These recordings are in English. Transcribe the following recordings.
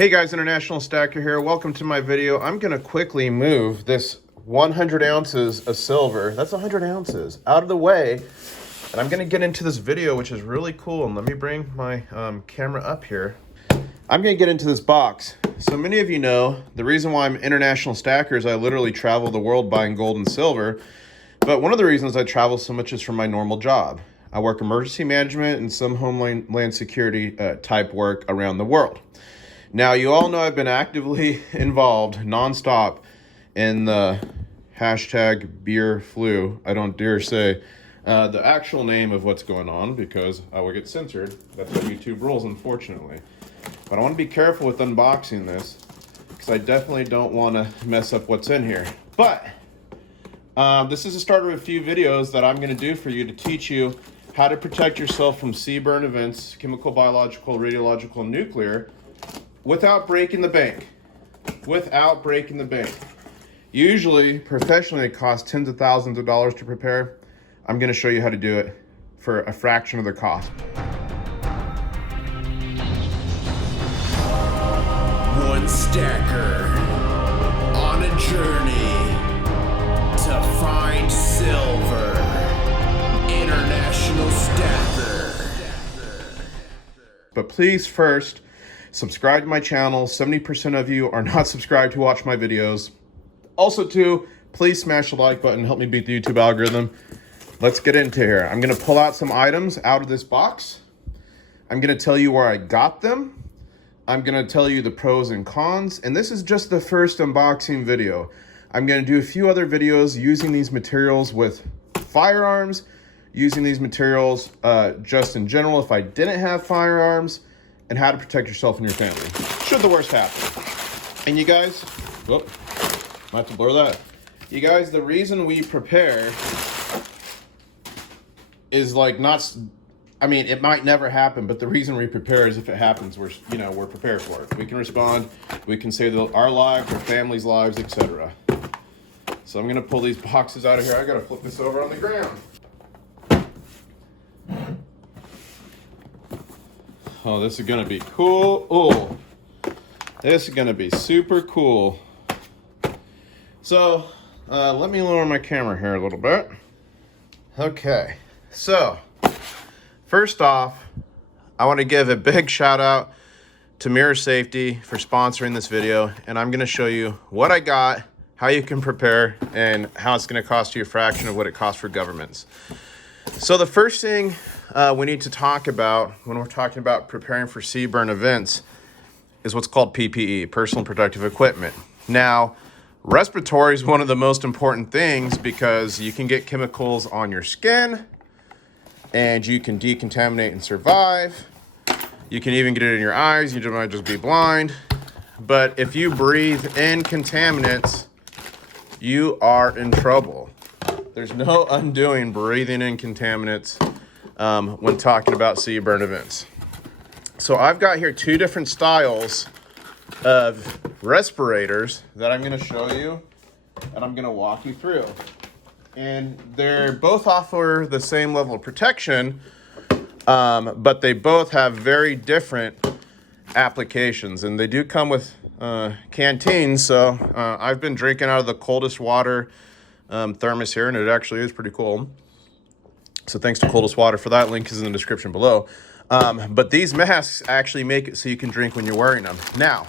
Hey guys, International Stacker here. Welcome to my video. I'm going to quickly move this 100 ounces of silver, that's 100 ounces, out of the way. And I'm going to get into this video, which is really cool. And let me bring my camera up here. I'm going to get into this box. So many of you know, the reason why I'm International Stacker is I literally travel the world buying gold and silver. But one of the reasons I travel so much is from my normal job. I work emergency management and some homeland security type work around the world. Now, you all know I've been actively involved nonstop in the hashtag beer flu. I don't dare say the actual name of what's going on because I will get censored. That's how YouTube rules, unfortunately. But I want to be careful with unboxing this because I definitely don't want to mess up what's in here. But this is the start of a few videos that I'm going to do for you to teach you how to protect yourself from CBRN events, chemical, biological, radiological, nuclear, without breaking the bank. Without breaking the bank. Usually, professionally, it costs tens of thousands of dollars to prepare. I'm going to show you how to do it for a fraction of the cost. One stacker on a journey to find silver. International Stacker. But please first, subscribe to my channel. 70% of you are not subscribed to watch my videos. Also too, please smash the like button, help me beat the YouTube algorithm. Let's get into here. I'm gonna pull out some items out of this box. I'm gonna tell you where I got them. I'm gonna tell you the pros and cons, and this is just the first unboxing video. I'm gonna do a few other videos using these materials with firearms, using these materials just in general if I didn't have firearms, and how to protect yourself and your family should the worst happen. And you guys, whoop, might have to blur that. You guys, the reason we prepare is like not, I mean, it might never happen, but the reason we prepare is if it happens, we're prepared for it. We can respond, we can save our lives, our family's lives, etc. So I'm gonna pull these boxes out of here. I gotta flip this over on the ground. Oh, this is gonna be cool. Oh, this is gonna be super cool. So, let me lower my camera here a little bit. Okay, so, first off, I wanna give a big shout out to Mira Safety for sponsoring this video. And I'm gonna show you what I got, how you can prepare, and how it's gonna cost you a fraction of what it costs for governments. So the first thing we need to talk about when we're talking about preparing for CBRN events is what's called PPE, personal protective equipment. Now, respiratory is one of the most important things because you can get chemicals on your skin and you can decontaminate and survive. You can even get it in your eyes. You might just be blind. But if you breathe in contaminants, you are in trouble. There's no undoing breathing in contaminants when talking about CBRN events. So I've got here two different styles of respirators that I'm going to show you and I'm going to walk you through. And they're both offer the same level of protection, but they both have very different applications. And they do come with canteens, so I've been drinking out of the coldest water thermos here, and it actually is pretty cool. So thanks to Coldest Water for that. Link is in the description below. But these masks actually make it so you can drink when you're wearing them. Now,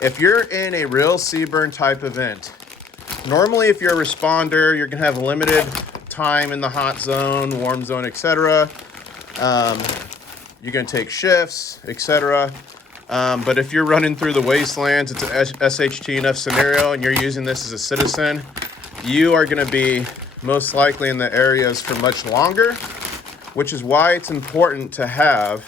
if you're in a real CBRN type event, normally if you're a responder, you're gonna have limited time in the hot zone, warm zone, etc. You're gonna take shifts, etc. But if you're running through the wastelands, it's an SHT enough scenario and you're using this as a citizen, you are gonna be most likely in the areas for much longer, which is why it's important to have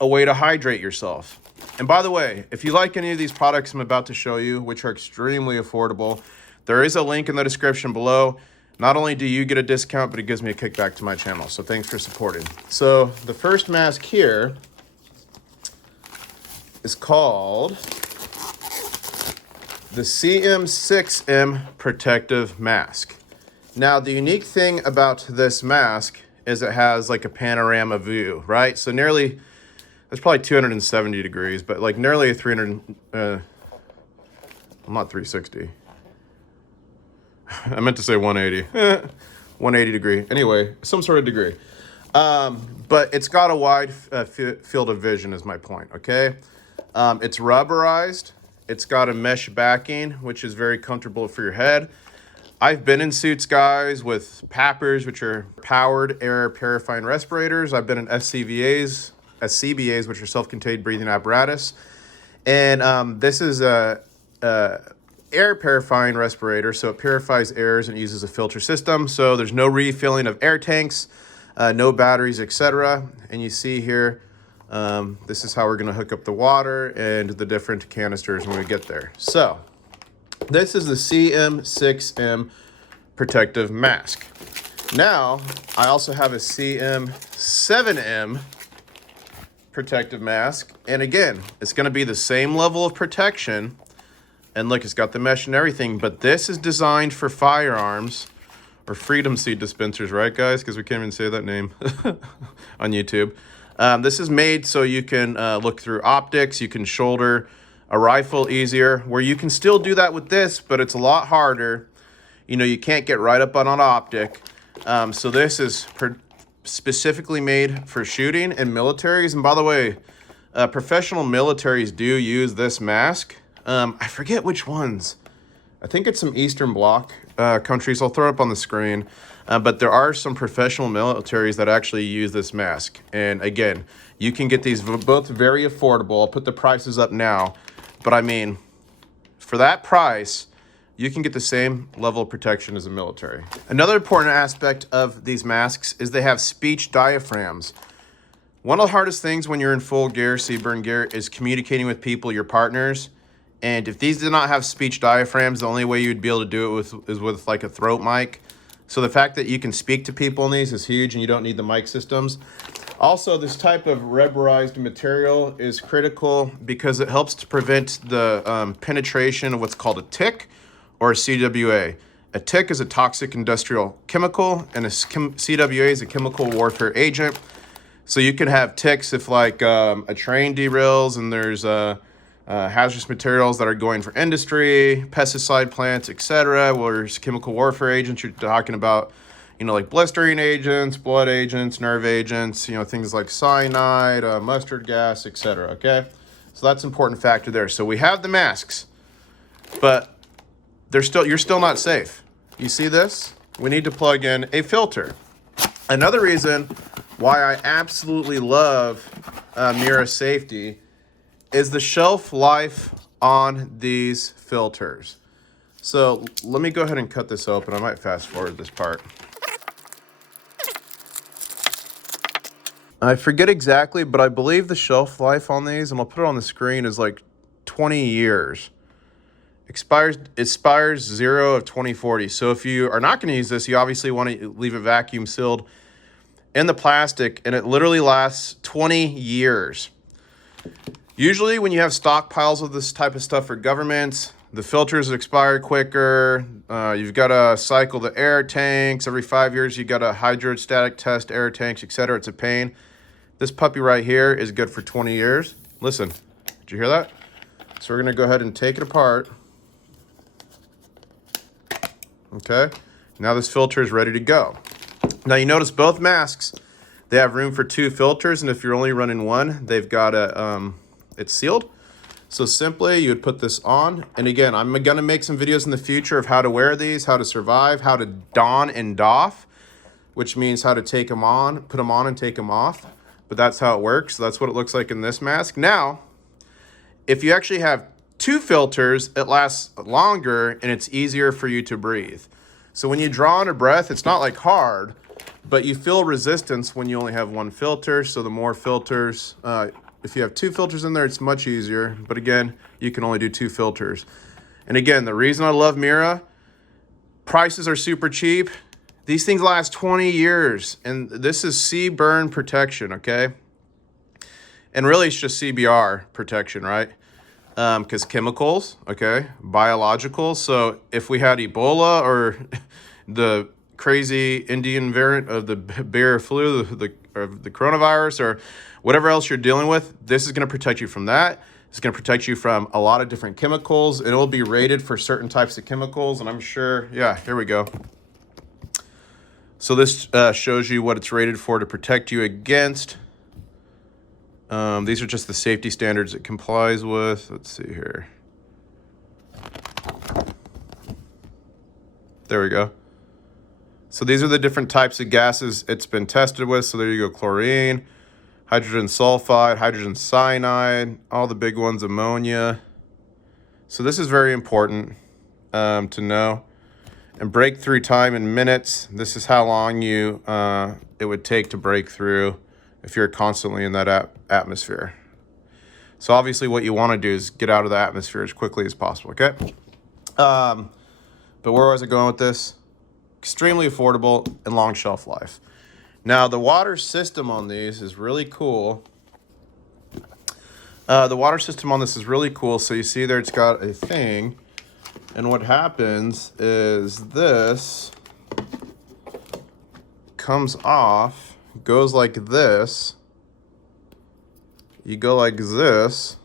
a way to hydrate yourself. And by the way, if you like any of these products I'm about to show you, which are extremely affordable, there is a link in the description below. Not only do you get a discount, but it gives me a kickback to my channel. So thanks for supporting. So the first mask here is called the CM6M Protective Mask. Now, the unique thing about this mask is it has like a panorama view, right? So nearly It's probably 270 degrees, but like nearly a 300, I'm not 360. I meant to say 180. 180 degree. Anyway, some sort of degree. But it's got a wide field of vision is my point, okay? It's rubberized. It's got a mesh backing, which is very comfortable for your head. I've been in suits, guys, with PAPRs, which are powered air purifying respirators. I've been in SCBAs, which are self-contained breathing apparatus. And this is a air purifying respirator, so it purifies airs and uses a filter system. So there's no refilling of air tanks, no batteries, etc. And you see here, this is how we're going to hook up the water and the different canisters when we get there. So this is the CM6M protective mask. Now, I also have a CM7M protective mask. And again, it's going to be the same level of protection. And look, it's got the mesh and everything, but this is designed for firearms or freedom seed dispensers, right, guys? Because we can't even say that name on YouTube. This is made so you can look through optics, you can shoulder a rifle easier, where you can still do that with this, but it's a lot harder. You know, you can't get right up on an optic. So this is specifically made for shooting and militaries. And by the way, professional militaries do use this mask. I forget which ones. I think it's some Eastern Bloc countries. I'll throw it up on the screen. But there are some professional militaries that actually use this mask. And again, you can get these both very affordable. I'll put the prices up now. But I mean, for that price, you can get the same level of protection as a military. Another important aspect of these masks is they have speech diaphragms. One of the hardest things when you're in full gear, CBRN gear, is communicating with people, your partners. And if these did not have speech diaphragms, the only way you'd be able to do it is with like a throat mic. So the fact that you can speak to people in these is huge, and you don't need the mic systems. Also, this type of rubberized material is critical because it helps to prevent the penetration of what's called a tick or a CWA. A tick is a toxic industrial chemical, and a CWA is a chemical warfare agent. So you can have ticks if like a train derails and there's hazardous materials that are going for industry, pesticide plants, etc. Where there's chemical warfare agents, you're talking about, you know, like blistering agents, blood agents, nerve agents, you know, things like cyanide, mustard gas, etc. Okay, so that's an important factor there. So we have the masks, but you're still not safe. You see this? We need to plug in a filter. Another reason why I absolutely love Mira safety is the shelf life on these filters. So let me go ahead and cut this open. I might fast forward this part. I forget exactly, but I believe the shelf life on these, and I'll put it on the screen, is like 20 years. Expires 0 of 2040. So if you are not going to use this, you obviously want to leave it vacuum sealed in the plastic, and it literally lasts 20 years. Usually when you have stockpiles of this type of stuff for governments, the filters expire quicker. You've got to cycle the air tanks. Every 5 years, you got to hydrostatic test air tanks, etc. It's a pain. This puppy right here is good for 20 years. Listen, did you hear that? So we're going to go ahead and take it apart. Okay, now this filter is ready to go. Now you notice both masks, they have room for 2 filters, and if you're only running one, they've got it's sealed. So simply you would put this on, and again, I'm gonna make some videos in the future of how to wear these, how to survive, how to don and doff, which means how to take them on, put them on and take them off, but that's how it works. So that's what it looks like in this mask. Now, if you actually have 2 filters, it lasts longer and it's easier for you to breathe. So when you draw in a breath, it's not like hard, but you feel resistance when you only have 1 filter. So the more filters, if you have 2 filters in there, it's much easier. But again, you can only do 2 filters. And again, the reason I love Mira, prices are super cheap. These things last 20 years, and this is CBRN protection, okay? And really it's just CBR protection, right? Because chemicals, okay, biological. So if we had Ebola or the crazy Indian variant of the bear flu, the the coronavirus or whatever else you're dealing with. This is going to protect you from that. It's going to protect you from a lot of different chemicals. It will be rated for certain types of chemicals, and I'm sure, yeah, here we go. So this shows you what it's rated for to protect you against. These are just the safety standards it complies with. Let's see here. There we go. So these are the different types of gases it's been tested with. So there you go, chlorine, hydrogen sulfide, hydrogen cyanide, all the big ones, ammonia. So this is very important to know. And breakthrough time in minutes. This is how long it would take to break through if you're constantly in that atmosphere. So obviously what you want to do is get out of the atmosphere as quickly as possible, okay? But where was I going with this? Extremely affordable and long shelf life. Now the water system on these is really cool. The water system on this is really cool. So you see there it's got a thing. And what happens is this comes off, goes like this. You go like this.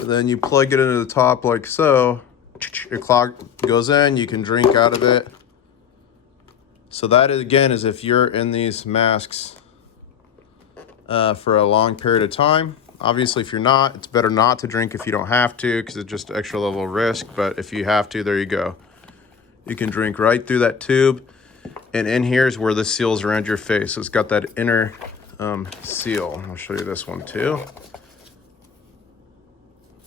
And then you plug it into the top like so. Your clog goes in, you can drink out of it. So that is, again, is if you're in these masks for a long period of time. Obviously, if you're not, it's better not to drink if you don't have to, because it's just an extra level of risk. But if you have to, there you go. You can drink right through that tube. And in here is where the seal's around your face. So it's got that inner seal. I'll show you this one too.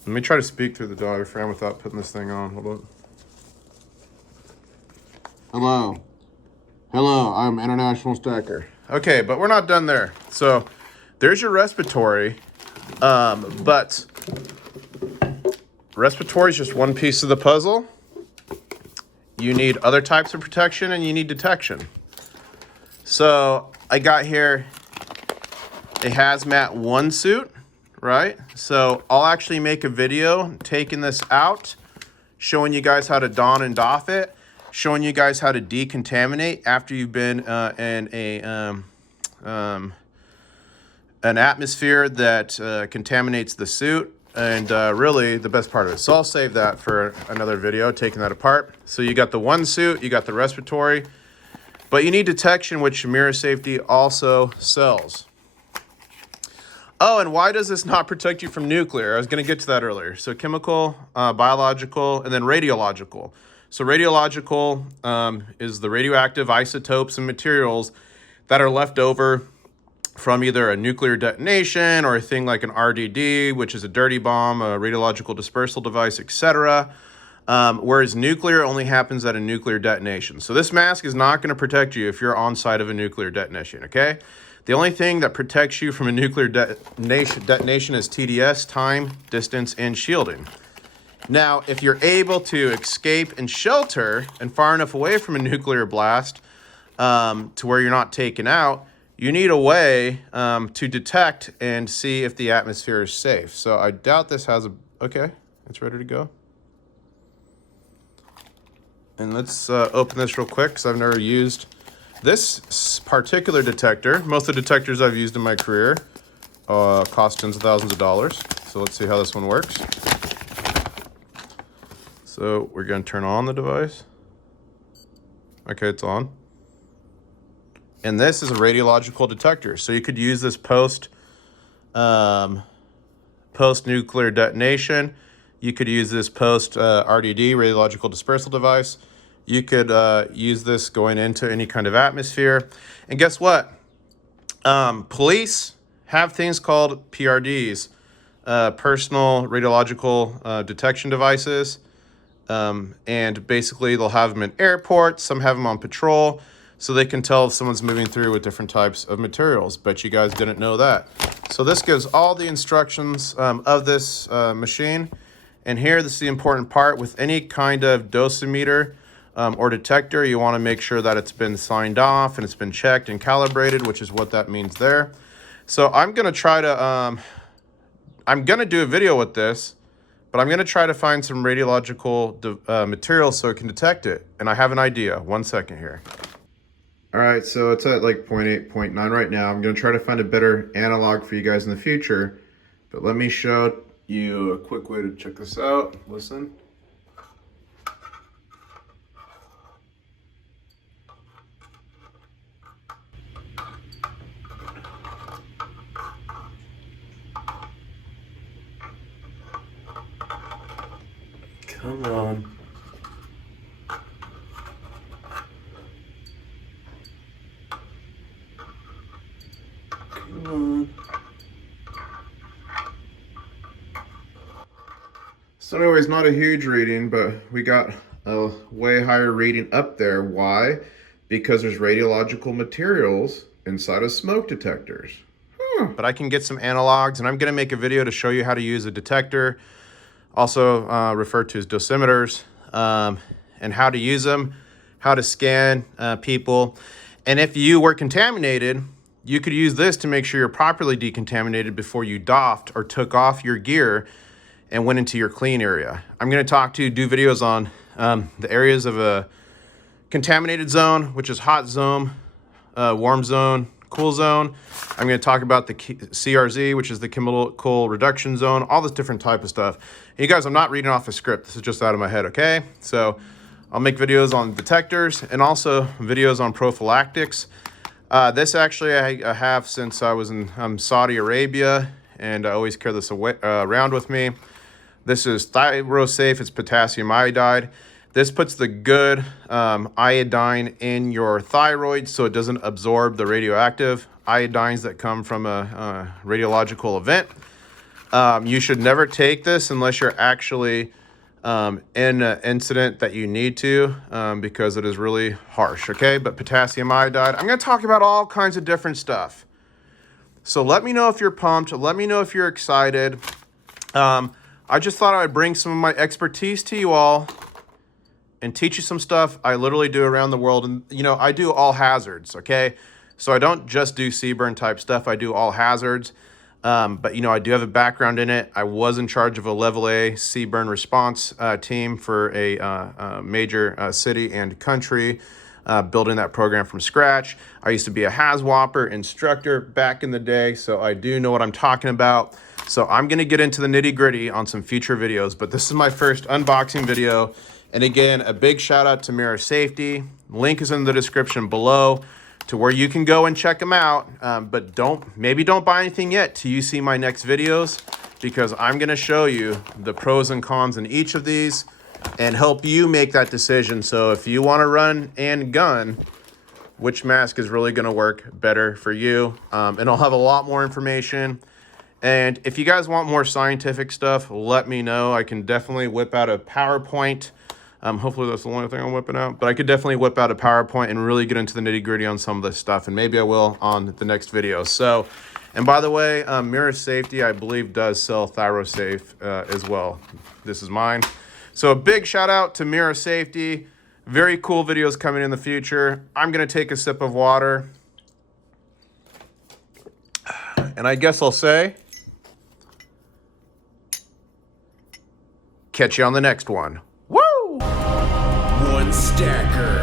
Let me try to speak through the diaphragm without putting this thing on. Hold on. Hello. Hello, I'm International Stacker. Okay, but we're not done there. So there's your respiratory. But respiratory is just one piece of the puzzle. You need other types of protection and you need detection. So I got here a hazmat 1 suit, right? So I'll actually make a video taking this out, showing you guys how to don and doff it, showing you guys how to decontaminate after you've been in an atmosphere that contaminates the suit, and really the best part of it. So I'll save that for another video, taking that apart. So you got the 1 suit, you got the respiratory, but you need detection, which Mira Safety also sells. Oh, and why does this not protect you from nuclear? I was going to get to that earlier. So chemical, biological, and then radiological. So radiological is the radioactive isotopes and materials that are left over from either a nuclear detonation or a thing like an RDD, which is a dirty bomb, a radiological dispersal device, etc. Whereas nuclear only happens at a nuclear detonation. So this mask is not going to protect you if you're on site of a nuclear detonation, okay? The only thing that protects you from a nuclear detonation is TDS, time, distance, and shielding. Now, if you're able to escape and shelter and far enough away from a nuclear blast to where you're not taken out, you need a way to detect and see if the atmosphere is safe. So I doubt this has a... Okay, it's ready to go. And let's open this real quick because I've never used this particular detector. Most of the detectors I've used in my career cost tens of thousands of dollars. So let's see how this one works. So we're going to turn on the device. Okay, it's on. And this is a radiological detector. So you could use this post-nuclear detonation. You could use this post-RDD, radiological dispersal device. You could use this going into any kind of atmosphere. And guess what? Police have things called PRDs, personal radiological detection devices. And basically they'll have them in airports. Some have them on patrol. So they can tell if someone's moving through with different types of materials. Bet you guys didn't know that. So this gives all the instructions of this machine. And here, this is the important part. With any kind of dosimeter or detector, you want to make sure that it's been signed off and it's been checked and calibrated, which is what that means there. So I'm going to try to, I'm going to do a video with this, but I'm going to try to find some radiological material so it can detect it. And I have an idea. 1 second here. All right, so it's at like 0.8, 0.9 right now. I'm gonna try to find a better analog for you guys in the future, but let me show you a quick way to check this out. Listen. Come on. Come on. So anyways, not a huge reading, but we got a way higher reading up there. Why? Because there's radiological materials inside of smoke detectors. But I can get some analogs, and I'm gonna make a video to show you how to use a detector, also referred to as dosimeters, and how to use them, how to scan people. And if you were contaminated, you could use this to make sure you're properly decontaminated before you doffed or took off your gear and went into your clean area. I'm gonna do videos on the areas of a contaminated zone, which is hot zone, warm zone, cool zone. I'm gonna talk about the CRZ, which is the chemical reduction zone, all this different type of stuff. And you guys, I'm not reading off a script. This is just out of my head, okay? So I'll make videos on detectors and also videos on prophylactics. This actually I have since I was in Saudi Arabia, and I always carry this around with me. This is ThyroSafe, it's potassium iodide. This puts the good iodine in your thyroid so it doesn't absorb the radioactive iodines that come from a radiological event. You should never take this unless you're actually in an incident that you need to, because it is really harsh, okay? But potassium iodide, I'm gonna talk about all kinds of different stuff. So let me know if you're pumped, let me know if you're excited. I just thought I'd bring some of my expertise to you all and teach you some stuff I literally do around the world. And, you know, I do all hazards, okay? So I don't just do CBRN type stuff, I do all hazards. But, you know, I do have a background in it. I was in charge of a level A CBRN response team for a major city and country, building that program from scratch. I used to be a HAZWOPER instructor back in the day, so I do know what I'm talking about. So I'm gonna get into the nitty gritty on some future videos, but this is my first unboxing video. And again, a big shout out to Mira Safety. Link is in the description below to where you can go and check them out. But maybe don't buy anything yet till you see my next videos, because I'm gonna show you the pros and cons in each of these and help you make that decision. So if you wanna run and gun, which mask is really gonna work better for you? And I'll have a lot more information. And if you guys want more scientific stuff, let me know. I can definitely whip out a PowerPoint. Hopefully that's the only thing I'm whipping out, but I could definitely whip out a PowerPoint and really get into the nitty gritty on some of this stuff, and maybe I will on the next video. So, and by the way, Mira Safety, I believe, does sell ThyroSafe as well. This is mine. So a big shout out to Mira Safety. Very cool videos coming in the future. I'm gonna take a sip of water. And I guess I'll say, catch you on the next one. One stacker